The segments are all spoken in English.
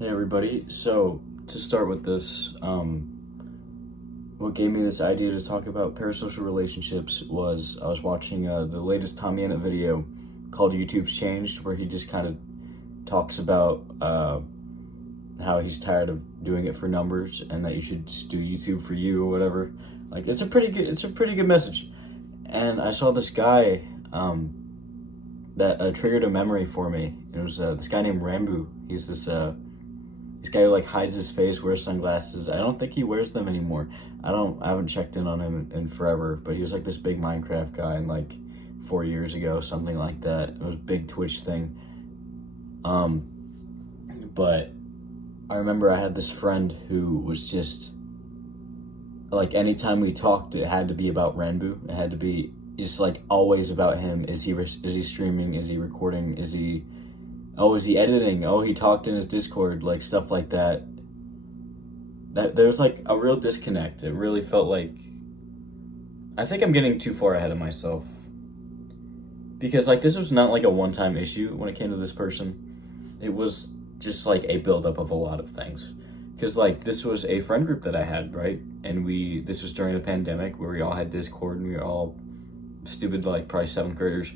Hey everybody. So to start with this, what gave me this idea to talk about parasocial relationships was I was watching the latest Tommy Innit video called "YouTube's Changed," where he just kind of talks about how he's tired of doing it for numbers and that you should just do YouTube for you or whatever. Like it's a pretty good message. And I saw this guy that triggered a memory for me. It was this guy named Rambu. He's this guy who like hides his face, wears sunglasses. I don't think he wears them anymore. I haven't checked in on him in forever, but he was like this big Minecraft guy in like 4 years ago, something like that. It was a big Twitch thing. But I remember I had this friend who was just like anytime we talked, it had to be about Ranbu. It had to be just like always about him. Is he streaming? Is he recording? Is he editing? Oh, he talked in his Discord, like stuff like that. That there's like a real disconnect. It really felt like I think I'm getting too far ahead of myself because like this was not like a one-time issue when it came to this person. It was just like a buildup of a lot of things. Because like this was a friend group that I had, right? And this was during the pandemic where we all had Discord and we were all stupid like probably seventh graders.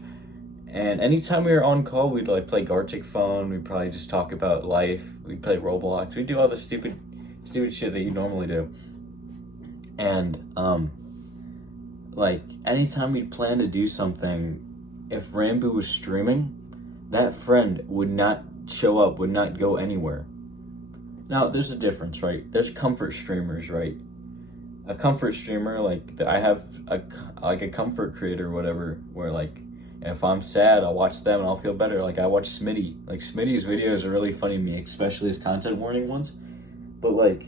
And anytime we were on call, we'd like play Gartic Phone. We'd probably just talk about life. We'd play Roblox. We'd do all the stupid shit that you normally do. And like anytime we'd plan to do something, if Rambo was streaming, that friend would not show up, would not go anywhere. Now there's a difference, right? There's comfort streamers, right? A comfort streamer, like I have a comfort creator, or whatever, where like if I'm sad, I'll watch them and I'll feel better. Like I watch Smitty. Like Smitty's videos are really funny to me, especially his content warning ones. But like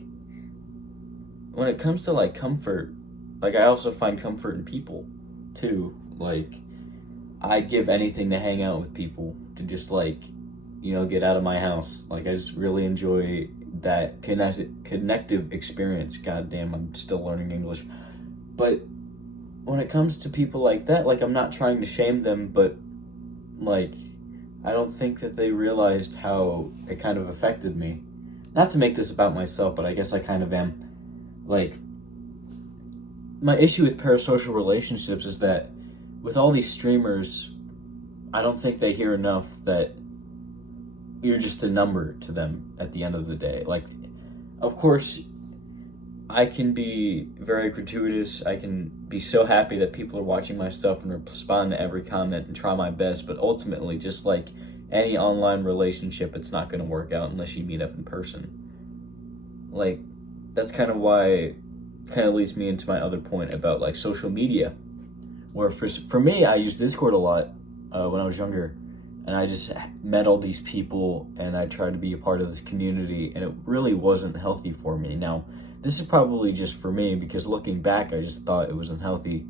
when it comes to like comfort, like I also find comfort in people too. Like I'd give anything to hang out with people, to just like, get out of my house. Like I just really enjoy that connective experience. God damn, I'm still learning English. But when it comes to people like that, like I'm not trying to shame them, but like I don't think that they realized how it kind of affected me. Not to make this about myself, but I guess I kind of am. Like my issue with parasocial relationships is that with all these streamers, I don't think they hear enough that you're just a number to them at the end of the day. Like, of course, I can be very gratuitous. I can be so happy that people are watching my stuff and respond to every comment and try my best. But ultimately, just like any online relationship, it's not going to work out unless you meet up in person. Like, that's kind of why, kind of leads me into my other point about like social media, where for me, I used Discord a lot when I was younger. And I just met all these people and I tried to be a part of this community, and it really wasn't healthy for me. Now, this is probably just for me because looking back, I just thought it was unhealthy.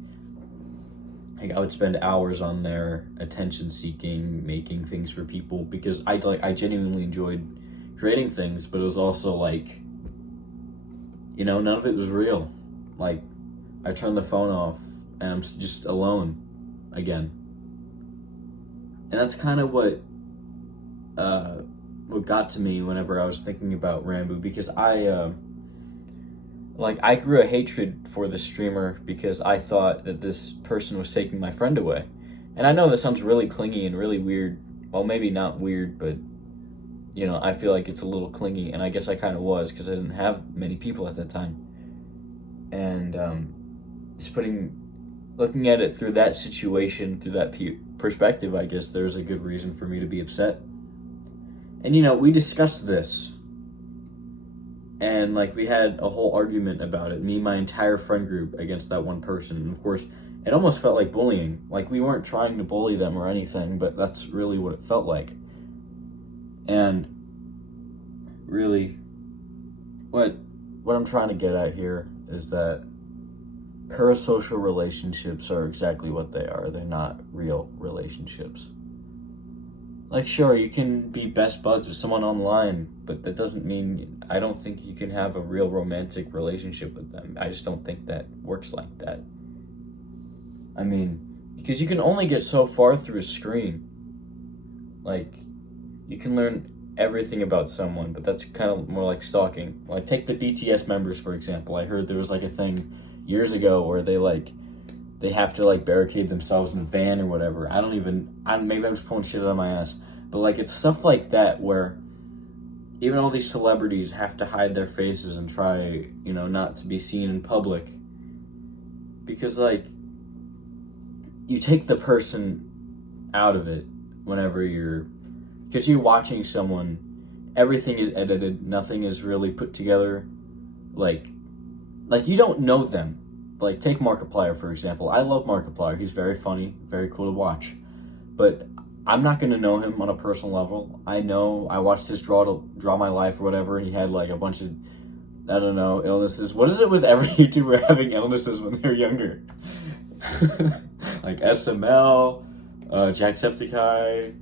Like I would spend hours on there, attention seeking, making things for people because I genuinely enjoyed creating things, but it was also like, none of it was real. Like I turned the phone off and I'm just alone again. And that's kind of what got to me whenever I was thinking about Rambo, because I grew a hatred for the streamer because I thought that this person was taking my friend away. And I know that sounds really clingy and really weird. Well, maybe not weird, but I feel like it's a little clingy, and I guess I kind of was because I didn't have many people at that time. And just looking at it through that situation, through that perspective, I guess there's a good reason for me to be upset. And we discussed this, and like we had a whole argument about it, me and my entire friend group against that one person. And of course, it almost felt like bullying. Like we weren't trying to bully them or anything, but that's really what it felt like. And really, what I'm trying to get at here is that parasocial relationships are exactly what they are. They're not real relationships. Like, sure, you can be best buds with someone online, but that doesn't mean, I don't think you can have a real romantic relationship with them. I just don't think that works like that. I mean, because you can only get so far through a screen. Like, you can learn everything about someone, but that's kind of more like stalking. Like, take the BTS members, for example. I heard there was, like, a thing years ago where they have to, like, barricade themselves in a van or whatever. Maybe I'm just pulling shit out of my ass. But, like, it's stuff like that where even all these celebrities have to hide their faces and try, not to be seen in public. Because, like, you take the person out of it whenever because you're watching someone, everything is edited, nothing is really put together. Like you don't know them. Like, take Markiplier, for example. I love Markiplier. He's very funny, very cool to watch. But I'm not going to know him on a personal level. I watched his Draw My Life or whatever, and he had, like, a bunch of, I don't know, illnesses. What is it with every YouTuber having illnesses when they're younger? Like SML, Jacksepticeye,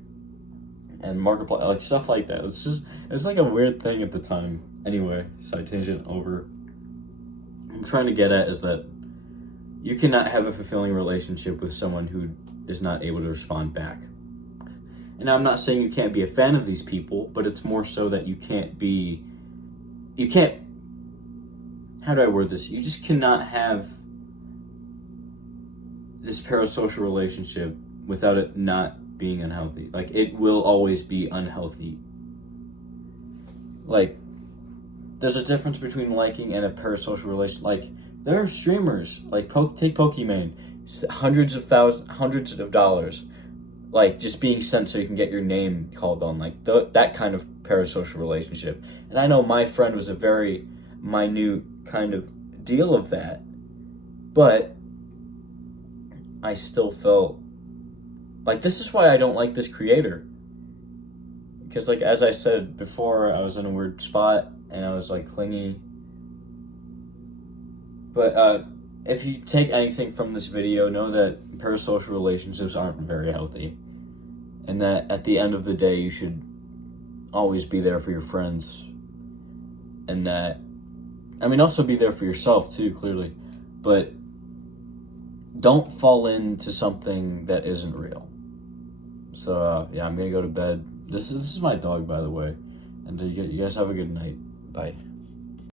and Markiplier, like, stuff like that. It's like a weird thing at the time. Anyway, side tangent over. I'm trying to get at is that you cannot have a fulfilling relationship with someone who is not able to respond back. And I'm not saying you can't be a fan of these people, but it's more so that how do I word this? You just cannot have this parasocial relationship without it not being unhealthy. Like, it will always be unhealthy. Like, there's a difference between liking and a parasocial relation. Like, there are streamers, like, take Pokimane, hundreds of dollars, like, just being sent so you can get your name called on, like, that kind of parasocial relationship. And I know my friend was a very minute kind of deal of that, but I still felt like, this is why I don't like this creator. Because, like, as I said before, I was in a weird spot, and I was, like, clingy. But, if you take anything from this video, know that parasocial relationships aren't very healthy. And that at the end of the day, you should always be there for your friends. And that, also be there for yourself, too, clearly. But don't fall into something that isn't real. So, I'm gonna go to bed. This is my dog, by the way. And you guys have a good night. Bye.